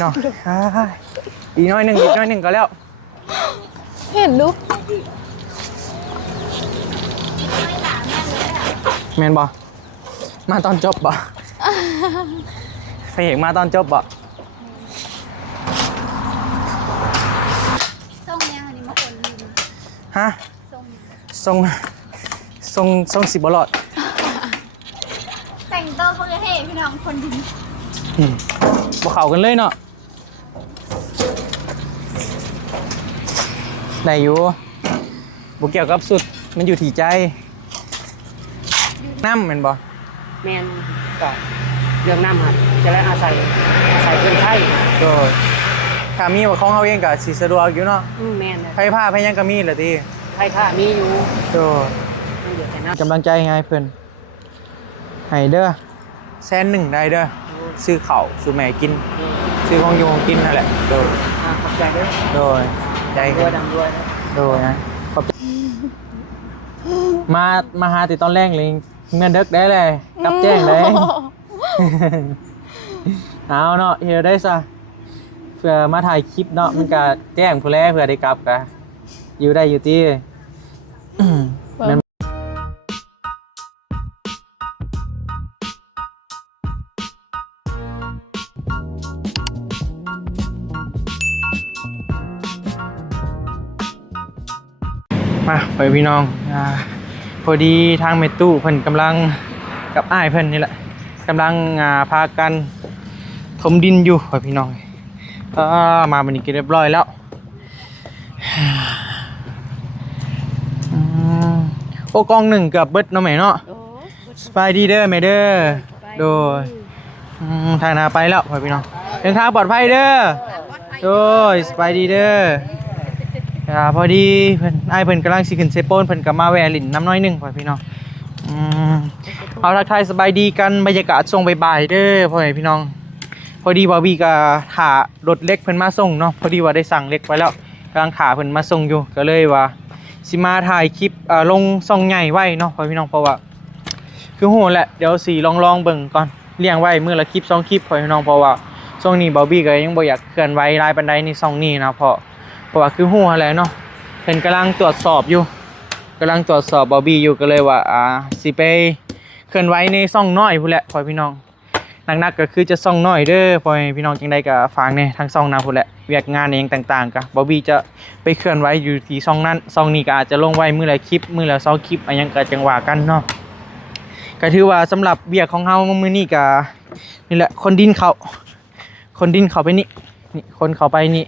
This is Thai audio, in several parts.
เนาะอีกน้อยหนึ่งก็แล้วเห็นลูกแมนบอมาตอนจบบอไปเห็นมาตอนจบบอส่งยังอันนี้มาคนลืมฮะส่งสิบบลอดแต่งตัวเขาเลยให้พี่น้องคนดินบ่เข้ากันเลยเนาะได้อยู่บ่เกี่ยวกับสุดมันอยู่ที่ใจน้ำแม่นบ่แมนก็เรื่องน้ำหัดจะได้อาศัยเพื่อนใช้โดยถ้ามีว่าของเฮาเองก็สิสะดวกอยู่เนาะแมนไผผ้าไผยังก็มีแหละติไผค่ามีอยู่โดยกำลังใจไงเพิ่นให้เด้อ100,000ได้เด้อซื้อข้าวซื้อแม่กินซื้อของอยู่ของกินนั่นแหละโดยขอบใจด้วยโดยใจด้วยดำด้วยโดยนะขอบมาหาติดตอนแรกเลยเงินเด็กได้เลยกับแจ้งเลยเอาเนาะเฮียได้ซะเพื่อมาถ่ายคลิปเนาะมันก็แจ้งผู้แลเพื่อได้กลับกะอยู่ได้อยู่ที่มาไปพี่น้องพอดีทางเมตู้เพิ่นกำลังกับอ้ายเพิ่นนี่แหละกำลังพากันถมดินอยู่ไปพี่น้องมาบันนี้ก็เรียบร้อยแล้วโอ้กองหนึ่งกับเบิดเนาะแม่เนาะสบายดีเด้อแม่เด้อโดยทางนาไปแล้วไปพี่น้องเดินทางปลอดภัยเด้อโดยสบายดีเด้อพอดีเพิ่นไอ้เพิ่นกำลังสิขึ้นเซโปนเพิ่นก็มาแวะลิ้นน้ำน้อยนึงพ่อพี่น้องเอาทักทายสบายดีกันบรรยากาศส่งบ่ายๆเด้อพ่อพี่น้องพอดีบอบี้ก็ถ่ารถเล็กเพิ่นมาส่งเนาะพอดีว่าได้สั่งเล็กไว้แล้วกำลังถ่าเพิ่นมาส่งอยู่ก็เลยว่าสิมาถ่ายคลิปลงส่องใหญ่ไว้เนาะพ่อพี่น้องเพราะว่าคือโหแหละเดี๋ยวสิลองเบิ่งก่อนเลี้ยงไว้มื้อละคลิป2คลิปพ่อพี่น้องเพราะว่าช่วงนี้บอบี้ก็ยังบ่อยากเคลื่อนไหวรายปานใดในช่องนี้นะเพราะว่าคือหัวแล้วเนาะเพิ่นกำลังตรวจสอบบอบบี้อยู่ก็เลยว่าสิไปเคลื่อนไหวในซ่องน้อยพุ่นแหละพ่อพี่น้องนักก็คือจะซ่องน้อยเด้อพ่อพี่น้องจังได๋ก็ฝากแน่ทั้งซ่องนะพุ่นแหละเวียกงานเองต่างๆก็บอบบี้จะไปเคลื่อนไหวอยู่ที่ซ่องนั้นซ่องนี้ก็อาจจะลงไว้มื้อละคลิปมื้อละ2คลิปอันยังก็จังว่ากันเนาะก็ถือว่าสำหรับเวียกของเฮามื้อนี้ก็นี่แหละคนดินเข้าไปนี่คนเข้าไปนี่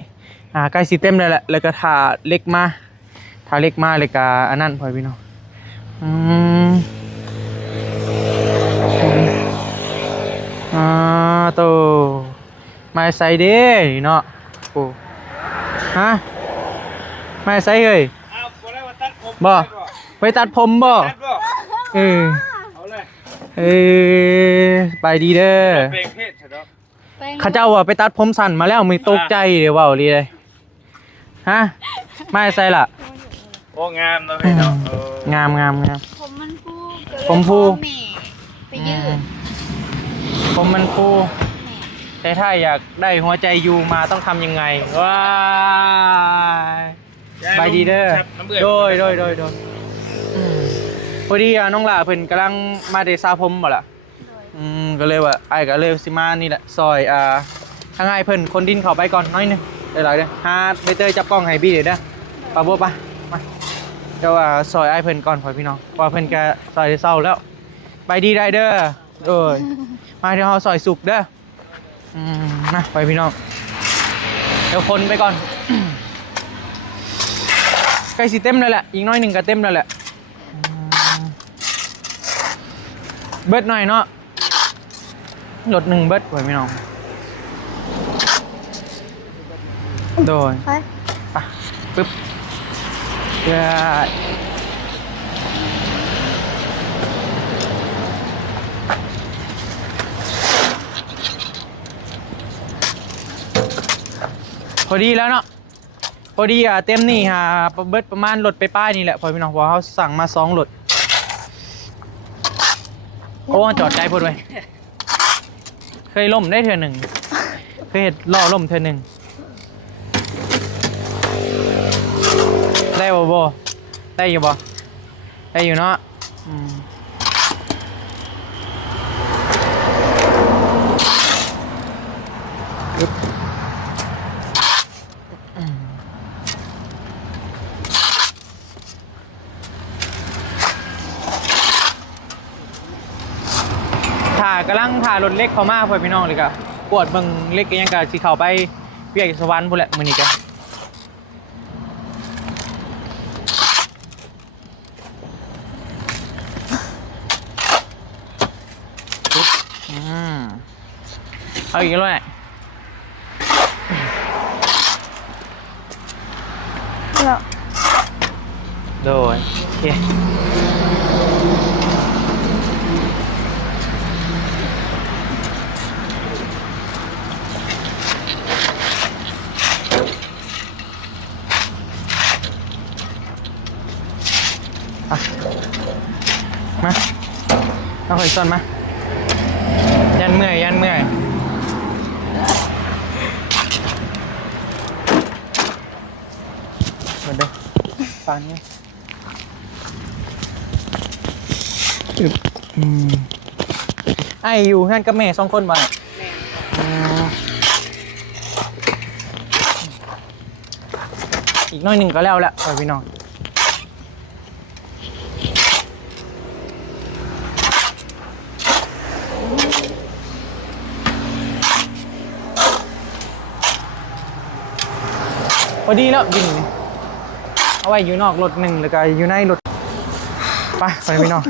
ใกล้สิเต็มแล้วแหละแล้วก็ถ่าเล็กมาเลยก็อันนั้นพ่อพี่น้องโตมาใส่เด้เนาะโอ้ฮะมาใส่เฮ้ยบ่ไปตัดผมบ่ไปดีเด้อข้าเจ้าว่าไปตัดผมสั้นมาแล้วมึงตกใจเดี๋ยวว่าเลยฮะไม่ใส่ละโอ้งามนะพี่น้องงามผมมันฟูไปยืดผมมันฟูแต่ถ้าอยากได้หัวใจยูมาต้องทำยังไงว้ายไปดีเด้อโดยพอดีน้องหล่าเพิ่นกำลังมาเดซาผมบ่ล่ะก็เลยว่าไอ้ก็เลยสิมานี่แหละซอยทางไอ้เพิ่นคนดินเข้าไปก่อนน้อยนึงได้หลายเด้อหาใบเตยจับกล้องให้บี้เด้อปะบัวปะมาเดี๋ยวซอยไอ้เพิ่นก่อนพ่อพี่น้องว่าเพิ่นแกซอยได้เศร้าแล้วไปดีได้เด้อโดยมาเดี๋ยวเฮาซอยสุกเด้อนะไปพี่น้องเดี๋ยวคนไปก่อนใกล้สิเต็มแล้วแหละอีกน้อยนึงก็เต็มแล้วแหละเบิดหน่อยเนาะรถ1เบิดพ่อพี่น้องโดยไปปึ๊บพอดีแล้วเนาะพอดีเต็มนี่เบิดประมาณรถไปป้ายนี่แหละพอพี่น้องเพราะเขาสั่งมา2รถโอ้จอดใจพูดไว้เคยล่มได้เทื่อหนึ่ง เคยเห็ดล่อล่มเธอหนึ่งได้บ่บ่ได้อยู่บ่ได้อยู่เนาะถ่ากำลังถ่ารถเล็กเขามาพ่อพี่น้องเลยกะปวดเบิ่งเล็กยังกะสิเข้าไปเวียกสวรรค์พุ่นแหละมื้อนี้กะเอาอีกแล้วแหละโดยโอเคมาเอาหอยต้นมายันเมื่อยยันเมื่อยเหมือนเดิมปานนี้ไอ้อยู่งานกับแม่2 คนบ่อีกน้อยหนึ่งก็แล้วแหละพี่น้องพอดีแล้วยิงเอาไว้อยู่นอกรถ1แล้วก็อยู่ในรถไปพี่น้อง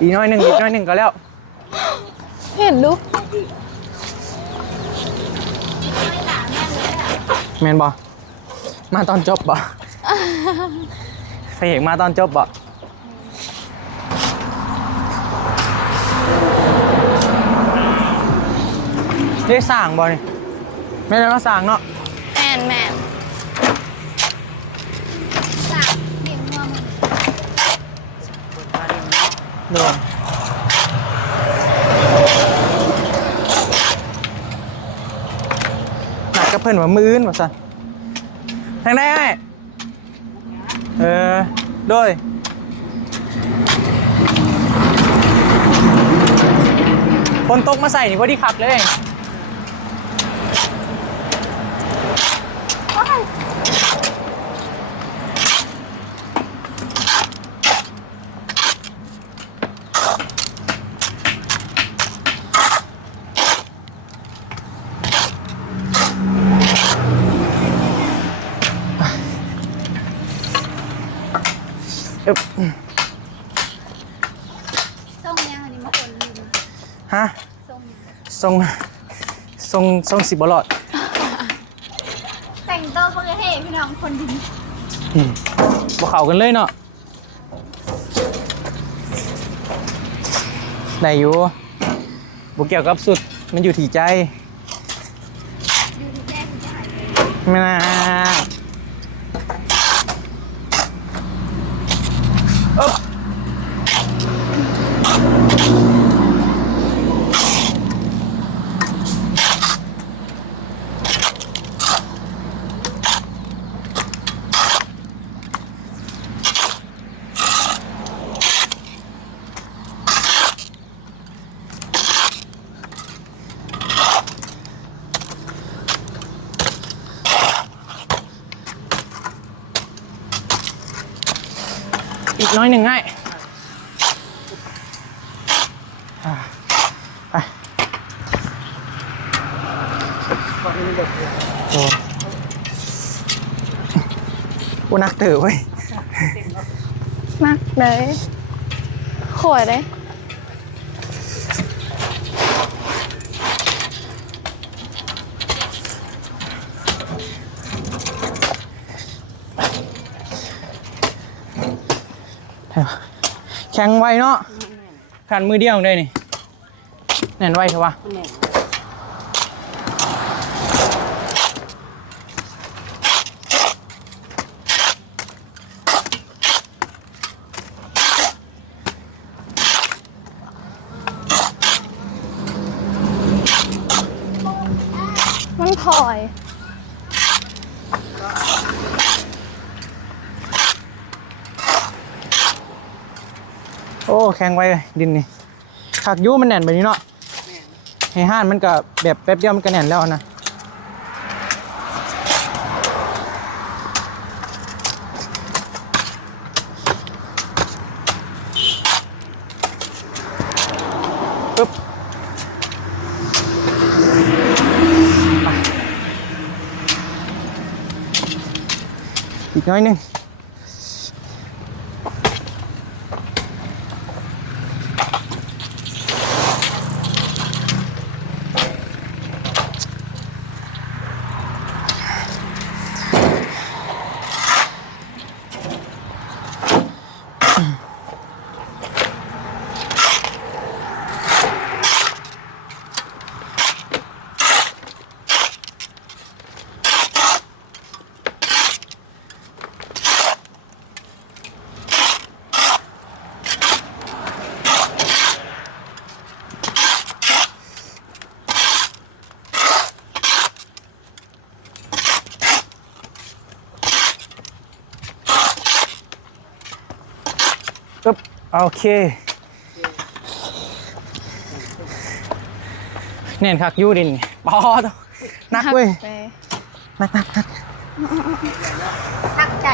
อีกน้อยหนึ่งก็แล้วเห็นลูกแมนบอมาตอนจบบ่เสกมาตอนจบบ่เรียกสั่งบ่นี่ไม่ได้มาสั่งเนาะแมนสามเด็กงัวมึงโดนหนักกระเพิ่นว่ามื้นว่าสั่นทางไหนไอ้โดยคนตกมาใส่นี่พอดีขับเลยส่งยังอันนี้มาคนลืมฮะส่งสิบบลอดแต่งตัวเขาเลยเฮ้พี่น้องคนดีบ่เข้ากันเลยเนาะได้อยู่บ่เกี่ยวกับสุดมันอยู่ที่ใจดูที่แจ้งใจไม่น่าอีกน้อยหนึ่งง่ายไปโอ้นักเต๋อเว้ยมากเลยขวดเลยแข็งไวเนาะขันมือเดียวได้นี่แน่นไวเถอะวะ ถอย โอ้แข็งไว้ดินนี่ขักยูมันแน่นไปนี้เนาะให้ห้านมันก็แบบแป๊บเดียวมันก็แน่นแล้วนะปึ๊บอีกน้อยหนึงปึ๊บโอเคแน่นคักยูดินปอตนักเว้ยนัก ตั้งใจ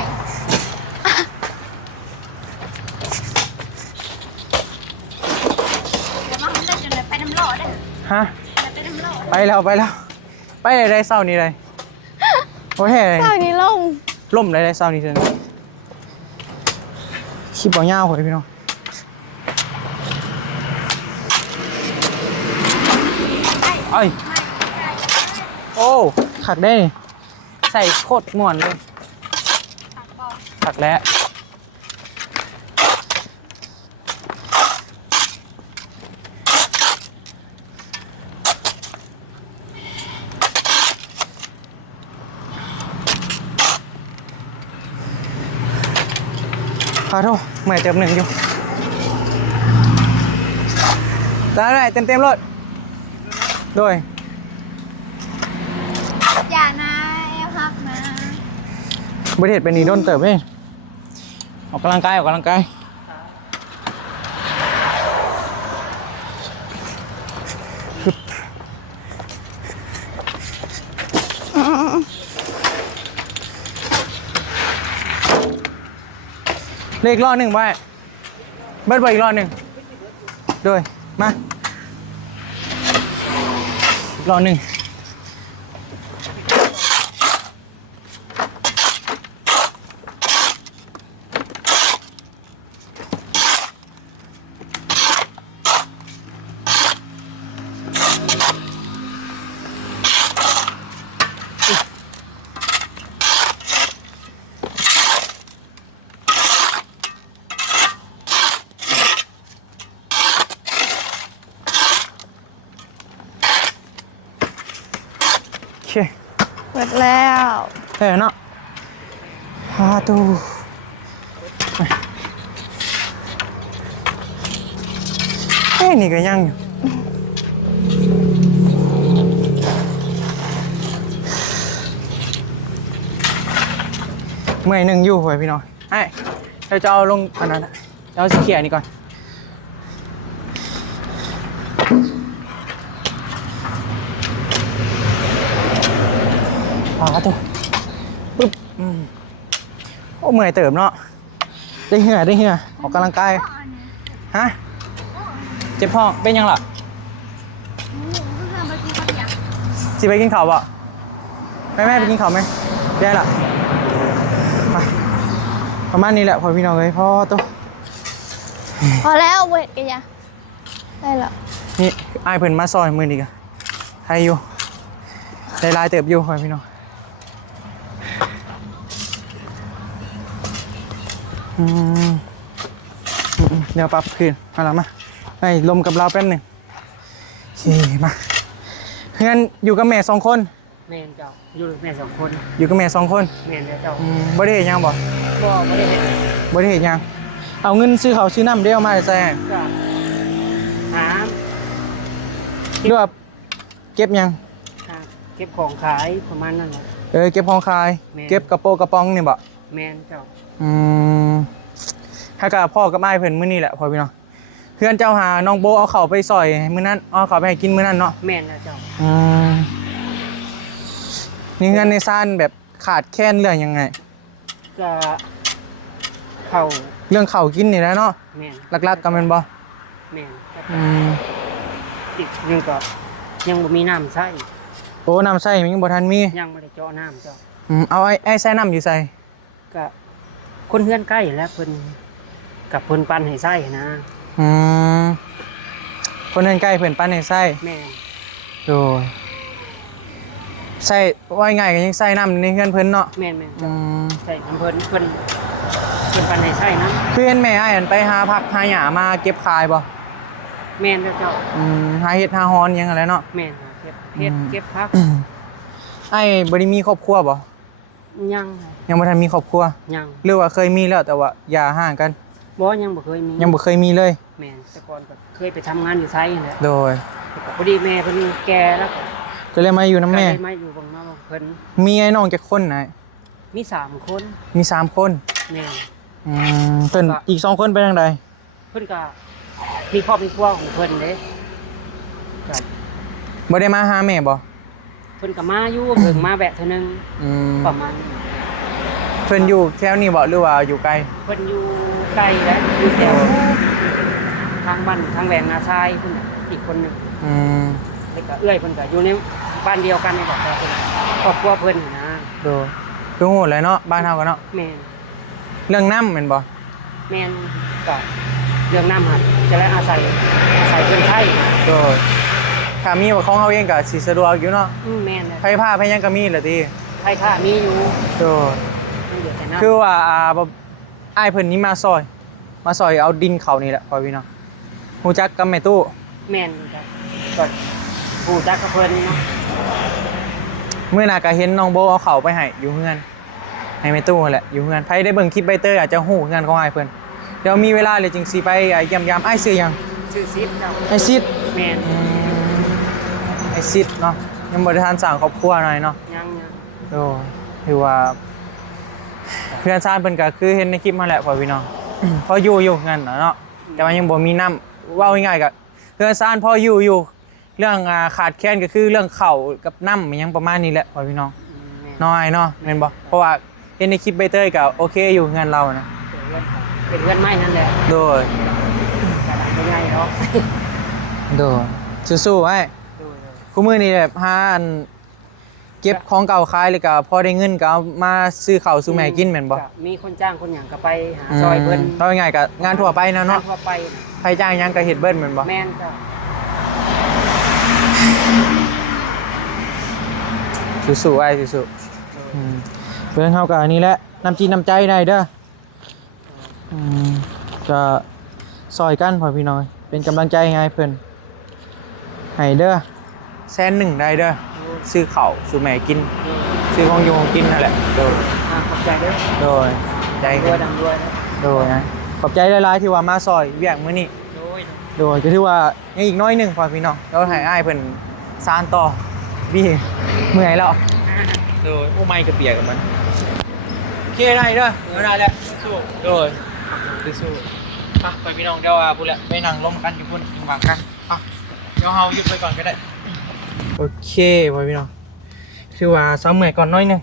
เดี๋ยวมาเล่นจนไปน้ำหล่อได้ ฮะ ไปน้ำหล่อ ไปแล้วไปได้เศร้านี้เลยโอ้ย เช้านี้ลง ล่มได้เศร้านี้เลยคลิปบ่ยาวเลยพี่น้องเอ้ยโอ้ขักได้นี่ใส่โคตรม่วนเลยขักแล้วขอโทษเมื่อยเติมหนึ่งอยู่ได้เต็มรถโดย อย่านะเอลฮักนะ บริเหตุเป็นนีโดนเติบเองออกกำลังกายฮึบเลขรอบหนึ่งไว้เบิดไปอีกรอบหนึ่งโดยมาอีกรอบหนึ่งโอเค หมดแล้ว ได้แล้วเนาะฮาตูเฮ้ยนี่ก็ยังอยู่เมื่อยหนึ่งอยู่หวยพี่น้องไอ้เราจะเอาลงอันนั้นเราจะเขี่ยนี่ก่อนตัวปึ๊บโอ้เมื่อยเติมเนาะได้เหงื่อออกกำลังกายฮะเจ็บท้องเป็นยังล่ะสิไปกินข้าวป่ะแม่ไปกินข้าวไหมได้ล่ะประมาณนี้แหละพอพี่น้องเลยพ่อตัว พอแล้วเวทกันยังได้แล้ว นี่ไอ้เพิ่นมาซอยมือดีกันใครอยู่ได้ลายเติบอยู่พอพี่น้องเดี๋ยวปรับคืนมาแล้วมาให้ลมกับเราแป๊บหนึ่งโอเคมาเพื่อนอยู่กับแม่สองคน แม่เจ้าอยู่แม่2 คน อยู่กับแม่สองคน แม่เจ้า บ่ได้เห็นยังบ่ บ่ได้เฮ็ด บ่ได้เห็นยังเอาเงินซื้อข้าวซื้อน้ำเดี๋ยวเอามาใส่ให้ ก็หา หรือว่าเก็บยัง หา ก็บของขายประมาณนั้นแหละ เก็บของขาย แม่น เก็บกระโปรงกระป๋องนี่บ่ แม่นเจ้า ถ้ากับพ่อกับอ้ายเพิ่นมื้อนี้แหละพ่อพี่น้องเพื่อนเจ้าหาน้องโบเอาเข้าไปซอยมื้อนั้นเอาเข้าไปให้กินมื้อนั้นเนาะ แม่นนะเจ้า นี่เงินในซ่านแบบขาดแคลนเรื่องยังไง ก็เข้า เรื่องข้าวกินนี่แหละเนาะ แม่น หลักๆก็แม่นบ่ แม่น อืม อีกหนึงก็ยังบ่มีน้ำใช้ โอ้น้ำใส่มันยังบ่ทันมี ยังบ่ได้เจาะน้ำเจ้า เอาไอ้ใส่น้ำอยู่ใส่ ก็คนเฮือนใกล้แล้วเพิ่นกับเพิ่นปั้นให้ใช้นะ อืมคนเดินใกล้เพิ่นปั้นให้ใส่ แม่น โดยใส่ว่าง่ายก็ยังใส่น้ำในเฮือนเพิ่นเนาะ แม่นแม่น อืม ใช่เพิ่นปั้นให้ใช้นะ คือเห็นแม่อ้ายอันไปหาผักหาหญ้ามาเก็บขายบ่ แม่นเจ้า หาเห็ดหาฮอนหยังอะไรเนาะ แม่นเก็บเฮ็ดเก็บผัก ไอ้บ่ได้มีครอบครัวบ่ ยัง ยังบ่ทันมีครอบครัว ยัง หรือว่าเคยมีแล้วแต่ว่าอย่าห่างกัน บ่ยังบ่เคยมี ยังบ่เคยมีเลย แม่นแต่ก่อนก็เคยไปทำงานอยู่ไสนั่นแหละ โดย แต่ก็พอดีแม่เพิ่นแก่แล้ว ก็เลยมาอยู่นำแม่ ก็เลยมาอยู่บังมาเพิ่น มีไอ้น้องจักคนน่ะ มี3คน มี3คน แม่น เพิ่นอีก2คนไปทางใด เพิ่นก็มีครอบมีครัวของเพิ่นเด้ครับ บ่ได้มาหาแม่บ่ เพิ่นก็มาอยู่เพิ่งมาแบะเทื่อนึง อืม ประมาณนี้ เพิ่นอยู่แถวนี้บ่หรือว่าอยู่ไกล เพิ่นอยู่ไกลและอยู่แถวทางบ้านทางแหวงนาทรายเพิ่นน่ะอีกคนหนึง อืม แล้วก็เอื้อยเพิ่นก็อยู่ในบ้านเดียวกันนี่บอกว่าเพิ่นครอบครัวเพิ่นนี่นะ โดยคือโหดเลยเนาะบ้านเฮาก็เนาะ แม่น เรื่องน้ำแม่นบ่ แม่นก็เรื่องน้ำหัดจะได้อาศัยเพิ่นใช้ โดยถ้ามีว่าของเฮาเองก็สิสะดวกอยู่เนาะ แม่นเลย ไผผ้าไผหยังก็มีแหละติ ไผค่ามีอยู่ โดย มันเหลือแต่น้ำ คือว่าบ่อ้ายเพิ่นนี่มาซอยเอาดินเขานี่แหละพ่อพี่น้องฮู้จักกับแม่ตู้ แม่นครับก็ผู้จักกับเพิ่นเนาะ มื้อหน้าก็เห็นน้องโบเอาเขาไปให้อยู่เฮือนให้แม่ตู้นั่นแหละอยู่เฮือนไผได้เบิ่งคลิปใบเตยอาจจะฮู้เฮือนของอ้ายเพิ่นเดี๋ยวมีเวลาเลยจึงสิไปยามอ้ายซื้อหยัง ชื่อซิดเจ้า ไอ้ซิด แม่น ไอ้ซิดเนาะยังบ่ได้ทันสร้างครอบครัวหน่อยเนาะ ยัง โอ้ถือว่าเพื่อนชาติเพิ่นก็คือเห็นในคลิปมาแหละพ่อพี่น้อง พออยู่งั้นน่ะเนาะแต่ว่ายังบ่มีน้ำเว้าง่ายๆก็เพื่อนชาติพออยู่เรื่องขาดแคลนก็คือเรื่องข้าวกับน้ำมันยังประมาณนี้แหละพ่อพี่น้อง แม่น น้อยเนาะแม่นบ่เพราะว่าเห็นในคลิปใบเตยก็โอเคอยู่เงินเรานะ เป็นเพื่อนไม้นั่นแหละ โดย กำลังเป็นไงเนาะ โดยสู้ๆไอ้ ดู คู่มื้อนี้แบบหาอันเก็บของเก่าขายเลยก็พอได้เงินก็เอามาซื้อข้าวซื้อแม่กินแม่นบ่ มีคนจ้างคนหยังก็ไปหาซอยเพิ่น เอาง่ายๆก็งานทั่วไปนะเนาะ ทั่วไป ใครจ้างหยังก็เฮ็ดเบิดแม่นบ่ แม่นเจ้า สู้ๆไอ้สู้ๆเพื่อนเฮาก็อันนี้แหละน้ำจิตน้ำใจได้เด้อก็ซอยกันพ่อพี่น้อยเป็นกำลังใจให้เพิ่นให้เด้อ100,000ได้เด้อซื้อข้าวซื้อแม่กินซื้อของอยู่ของกินนั่นแหละโดย ขอบใจเด้อ โดยใจ ร กั วย น ดำรวยนะ โดยนะขอบใจหลายๆที่ว่ามาซอยเวียกมื้อนี้ โดย ก็ถือว่ายังอีกน้อยหนึงพ่อพี่น้องเราให้อ้ายเพิ่นซานต่อบี้เมื่อยแล้วโดยโอ้ไม่ก็เปียกกับมันโอเคได้เด้อได้แล้วสู้โดยสู้ไปพี่น้องเดี๋ยวพูดแล้วไปนั่งล้มกันอยู่พุ่นอยู่วางกันเดี๋ยวเฮาหยุดไปก่อนก็ได้โอเคพ่อพี่น้องถือว่าซ้อมเมื่อยก่อนน้อยหนึง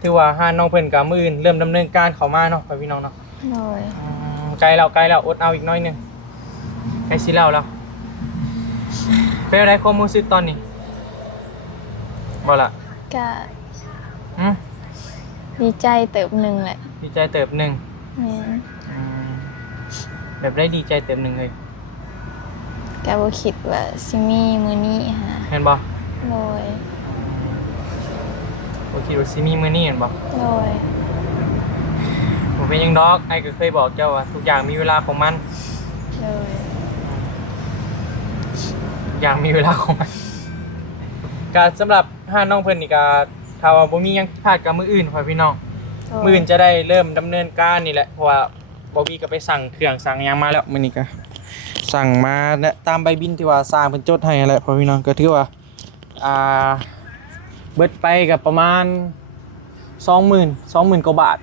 ถือว่าหาน้องเพิ่นกับมื้ออื่นเริ่มดำเนินการเข้ามาเนาะพ่อพี่น้องเนาะ โดย ใกล้แล้วอดเอาอีกน้อยหนึงใกล้สิแล้วเป็นอะไรความรู้สึกตอนนี้บ่ล่ะ ก็ หืม ดีใจเติบหนึ่งแหละ ดีใจเติบหนึ่ง แม่น แบบได้ดีใจเติบหนึ่งเลย ก็บ่คิดว่าสิมีมื้อนี้ฮะ เห็นบ่ โดย บ่คิดว่าสิมีมื้อนี้เห็นบ่ โดย ผมเป็นหยังดอกไอ้ก็เคยบอกเจ้าว่าทุกอย่างมีเวลาของมัน โดย ทุกอย่างมีเวลาของมันก็สำหรับห้าน้องเพิ่นนี่ก็ถ้าว่าบ่มีหยังผิดพลาดกับมื้ออื่นพ่อพี่น้อง มื้ออื่นจะได้เริ่มดำเนินการนี่แหละเพราะว่าบอบบี้ก็ไปสั่งเครื่องสั่งหยังมาแล้วมื้อนี้ก็สั่งมาและตามใบบินที่ว่าสร้างเพิ่นจดให้แหละพ่อพี่น้องก็ถือว่า เบิดไปกับประมาณ20,000กว่าบาท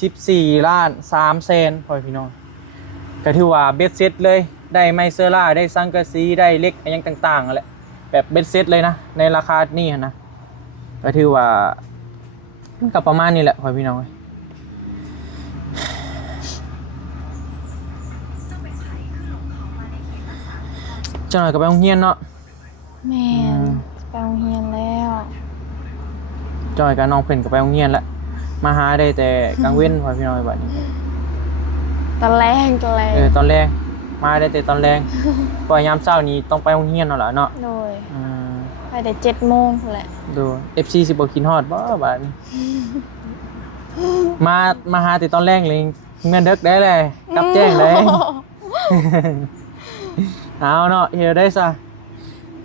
14 ล้าน3แสนพ่อพี่น้องก็ถือว่าเบ็ดเซ็ตเลยได้ไมเซอร่าได้สังกะสีได้เหล็กอะไรต่างๆแหละแบบเบ็ดเซ็ตเลยนะในราคานี่นะก็ถือว่ามันก็ประมาณนี้แหละพ่อพี่น้องจังหน่อยก็ไปโรงเรียนเนาะแม่นไปโรงเรียนแล้ว จอยกับน้องเพิ่นก็ไปโรงเรียนแล้วมาหาได้แต่กลางเว้นพ่อพี่น้องบัดนี้ ตอนแรก ตอนแรกมาได้แต่ตอนแรงพอยามเช้านี้ต้องไปโรงเรียนเนาะล่ะเนาะโดยไปได้7 โมงแหละดู FC สิบ่กินฮอดบ่บัดนี้มาหาแต่ตอนแรกเลยเงินเดึกได้เลยกลับแจ้งเลย เอาเนาะเฮ็ดได้ซะ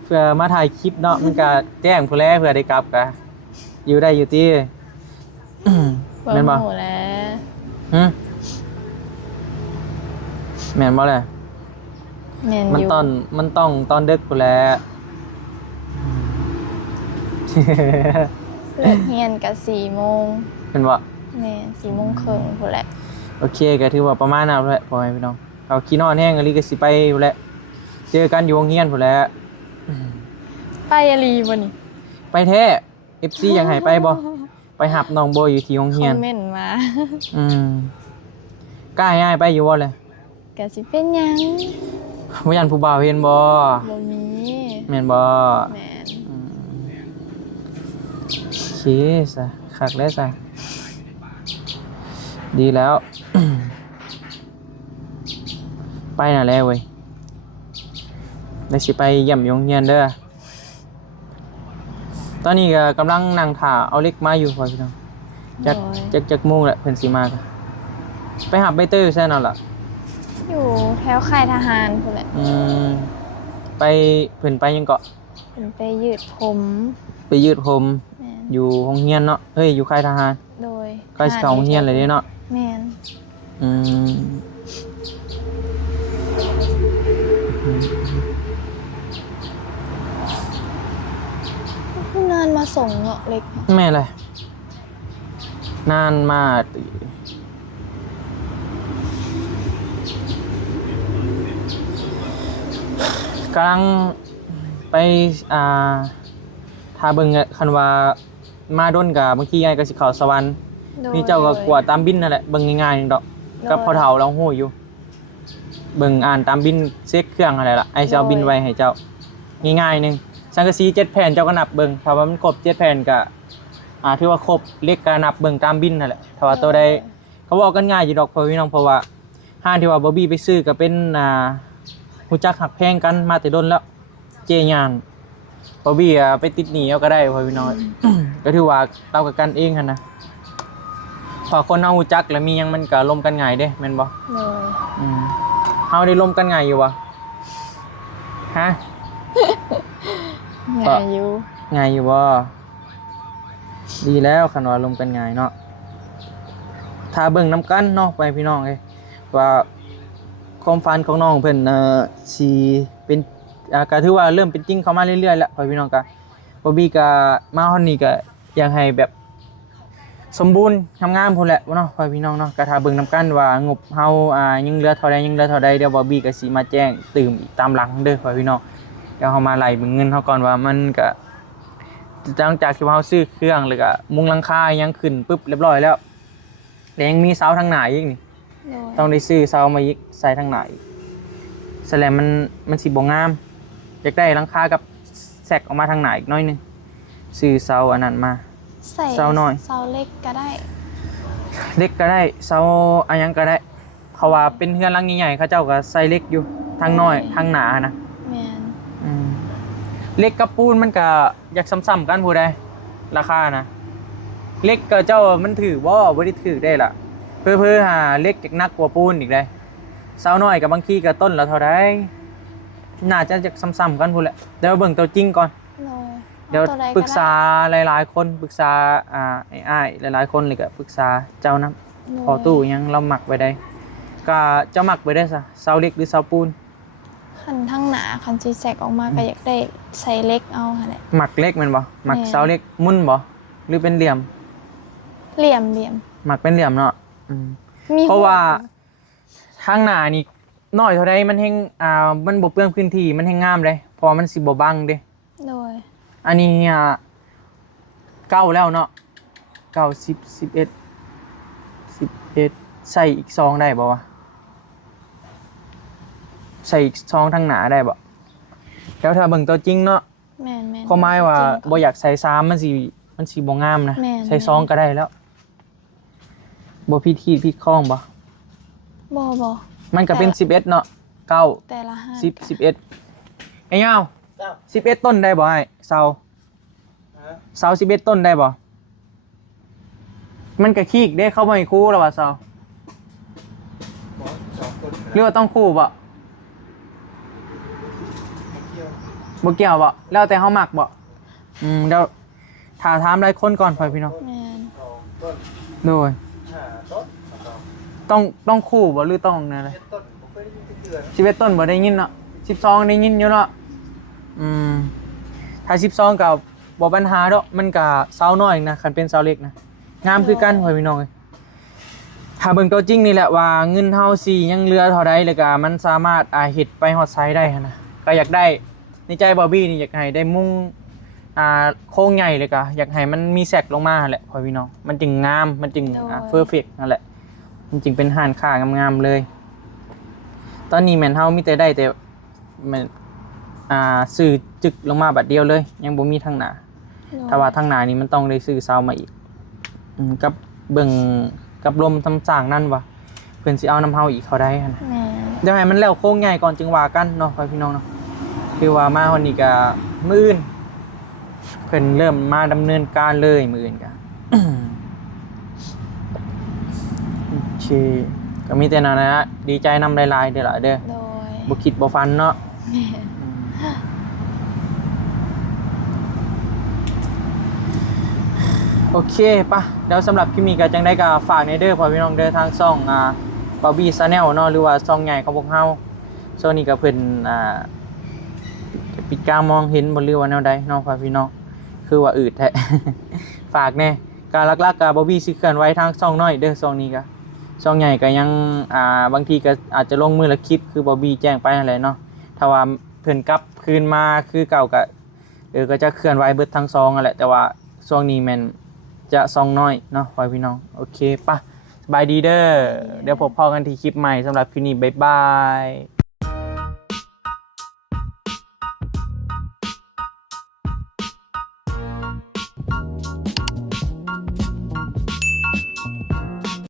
เพื่อมาถ่ายคลิปเนาะมันก็แจ้งผู้แลเพื่อได้กลับกะอยู่ได้อยู่ติแม่นบ่โหแล้ว แม่นบ่แหละมันต้องตอนดึกพุ่นแหละเลิกเรียนก็4 โมงเป็นบ่แม่4 โมงครึ่งพุ่นแหละโอเคก็ถือว่าประมาณนั้นแหละพ่อแม่พี่น้องเอาขี้นอนแห้งอะไรก็สิไปพุ่นแหละเจอกันอยู่โรงเรียนพุ่นแหละไปอลีบ่นี่ไปแท้ FC อยากให้ไปบ่ไปหับน้องโบอยู่ที่โรงเรียนคอมเมนต์มาก ล้าย้ายไปอยู่บ่เลยก็สิเป็นหยังบ่ยันผู้บ่าวเห็นบ่บ่มีแม่นบ่แม่นโอเคซะคักแล้วซะดีแล้ว ไปน่ะแล้วเว้ยได้สิไปเยี่ยมโรงเรียนเด้อตอนนี้ก็กำลังนั่งถ่าเอาเล็กมาอยู่พ่อพี่น้องจักโมงแหละเพิ่นสิมาไปหับใบเตยใช่นั่นล่ะอยู่แถวค่ายทหารพุ่นแหละไปเพิ่นไปยังเกาะเพิ่นไปยืดผมอยู่โรงเรียนเนาะเฮ้ยอยู่ค่ายทหารโดยใกล้สิเข้าโรงเรียนเลยเด้เนาะแม่นนานมาส่งเนาะเล็กแม่เลยนานมากกำลังไปถ้าเบิ่งคันว่ามาด้นกับบางทีไงก็สิเข้าสวรรค์นี่เจ้าก็กวาดตามบินนั่นแหละเบิ่งง่ายๆนึงดอกกับพ่อเฒ่าเราฮู้อยู่เบิ่งอ่านตามบินเช็คเครื่องอะไรล่ะไอ้สิเอาบินไว้ให้เจ้าง่ายๆนึงสังกะสี7 แผ่นเจ้าก็นับเบิ่งถ้าว่ามันครบ7 แผ่นก็ถือว่าครบเลขก็นับเบิ่งตามบินนั่นแหละถ้าว่าตัวใดเขาบอกกันง่ายอยู่ดอกพ่อพี่น้องเพราะว่าห้างที่ว่าบ่บี้ไปซื้อก็เป็นฮู้จักหักแพงกันมาแต่ดนแล้วเจยานบ่บี้ไปติดหนี้เอาก็ได้พ่อพี่น้อง ก็ถือว่าเรากับกันเองหั่นนะพอคนเฮาฮู้จักแล้วมีหยังมันก็ล้มกันง่ายเด้แม่นบ่เฮาได้ล้มกันง่ายอยู่บ่ฮะง่ายอยู่บ่ดีแล้วคันว่าลมกันง่ายเนาะถ้าเบิ่งนำกันเนาะไปพี่น้องเอ้ยว่าความฝันของน้องเพิ่นสิเป็นก็ถือว่าเริ่มเป็นจริงเข้ามาเรื่อยๆแล้วพี่น้องก็บ่บี้ก็มาฮอดนี้ก็อยากให้แบบสมบูรณ์งามๆพุ่นแหละเนาะพี่น้องเนาะก็ถ้าเบิ่งนำกันว่างบเฮายังเหลือเท่าใดเดี๋ยวบ่บี้ก็สิมาแจ้งตื่มอีกตามหลังเด้อพี่น้องเดี๋ยวเฮามาไล่เบิ่งเงินเฮาก่อนว่ามันก็หลังจากที่เฮาซื้อเครื่องแล้วก็มุงหลังคายังขึ้นปึ๊บเรียบร้อยแล้วแต่ยังมีเสาทางหน้าอีกนี่ต้องได้ซื้อเสามาอีกใส่ทางหน้าอีกแสลมมันสิบ่งามอยากได้หลังคากับแซกออกมาทางหน้าอีกน้อยนึงซื้อเสาอันนั้นมาเสาน้อยเสาเล็กก็ได้เสาอันยังก็ได้เพราะว่าเป็นเรือนหลังใหญ่ๆเขาเจ้าก็ใส่เล็กอยู่ทางน้อยทางหน้านะแม่นเล็กกับปูนมันก็อยากซ้ำๆกันผู้ใดราคานะเล็กกับเจ้ามันถือบ่ได้ถือได้ล่ะเพื่อหาเล็กนักกว่าปูนอีกได้เสาน้อยกับบางทีก็ต้นละเท่าใดน่าจะซ้ำๆกันพู้นแหละเดี๋ยวเบิ่งตัวจริงก่อนเดี๋ยวปรึกษาหลายๆคนปรึกษาอ้ายหลายๆคนเลยก็ปรึกษาเจ้านะพอตู้ยังเราหมักไว้ได้ก็เจ้าหมักไว้ได้ซะเสาเล็กหรือเสาปูน คันทั้งหนาคันซีแซกออกมาก็อยากได้ใส่เล็กเอาค่ะแหละ หมักเล็กแมันบ่หมักเสาเล็กมุนบ่หรือเป็นเหลี่ยม เหลี่ยม หมักเป็นเหลี่ยมเนาะมี เพราะว่าทางหน้านี่น้อยเท่าใดมันแฮงมันบ่เปลืองพื้นที่มันแฮงงามเลยเพราะมันสิบ่บังเด้ โดย อันนี้เก้าแล้วเนาะ9 10 11ใส่อีก2ได้บ่วะใส่อีก2ทางหน้าได้บ่แล้วถ้าเบิ่งตัวจริงเนาะ แม่นๆ ข้อหมายว่า จริง บ่อยากใส่3มันสิบ่งามนะ แม่น ใส่2ก็ได้แล้วบ่ผิดที่ผิดข้องบ่ บ่ มันก็เป็น11เนาะ9 แต่ละห้า 10 11ไอ้ยาว11 ต้นได้บ่ไอ้เสา11 ต้นได้บ่มันก็ขี้เด้เข้ามาให้คู่แล้วว่าเสาหรือว่าต้องคู่บ่บ่เกี่ยวบ่แล้วแต่เฮามักบ่เดี๋ยวถ้าถามหลายคนก่อนพ่อพี่น้อง แม่น โดยต้องคู่บ่หรือต้องนั่นแหละ11 ต้นบ่ได้ยินเนาะ12ได้ยินอยู่เนาะถ้า12ก็บ่ปัญหาดอกมันก็เสาน้อยนะคันเป็นเสาเล็กนะงามคือกันพ่อพี่น้องเอ้ยถ้าเบิ่งตัวจริงนี่แหละว่าเงินเฮาสิยังเหลือเท่าใดแล้วก็มันสามารถเฮ็ดไปฮอดไซส์ได้หันนะก็อยากได้ในใจบอบบี้นี่อยากให้ได้มุ้งโค้งใหญ่เลยก็อยากให้มันมีแซกลงมาหั่นแหละพ่อพี่น้องมันจึงงามมันจึงเพอร์เฟคนั่นแหละมันจึงเป็นห้านค้างามๆเลยตอนนี้แม่นเฮามีแต่ได้แต่แม่นซื้อจึกลงมาบัดเดียวเลยยังบ่มีทางหน้าถ้าว่าทางหน้านี่มันต้องได้ซื้อเสามาอีกกับเบิ่งกับลมทำสร้างนั่นวะเพิ่นสิเอาน้ำเฮาอีกเขาได้หั่น แม่น เดี๋ยวให้มันแล้วโค้งใหญ่ก่อนจึงว่ากันเนาะพ่อพี่น้องเนาะคือว่ามาวันนี้ก็มื้ออื่นเพิ่นเริ่มมาดำเนินการเลยมื้ออื่นก็ โอเคก็มีแต่นั้นนะดีใจนำหลายๆเด้อล่ะเด้อ โดย บ่คิดบ่ฝันเนาะ แม่น โอเคปะเดี๋ยวสำหรับคลิปนี้ก็จังได้ก็ฝากในเด้อพ่อพี่น้องเด้อทางช่องBobby Channel เนาะหรือว่าช่องใหญ่ของพวกเฮาช่วงนี้ก็เพิ่นปิดการมองเห็นบ่หรือว่าแนวใดเนาะพ่อพี่น้องคือว่าอืดแท้ ฝากแน่การลักๆก็Bobbyสิเคลื่อนไหวทางช่องน้อยเด้อช่องนี้ก็ช่องใหญ่ก็ยังบางทีก็อาจจะลงมือละคลิปคือBobbyแจ้งไปนั่นแหละเนาะถ้าว่าเพิ่นกลับคืนมาคือเก่าก็ก็จะเคลื่อนไหวเบิดทั้ง2นั่นแหละแต่ว่าช่วงนี้แม่นจะซองน้อยเนาะพ่อพี่น้องโอเคปะสบายดีเด้อเดี๋ยวพบพอกันที่คลิปใหม่สำหรับคลิปนี้บ๊ายบาย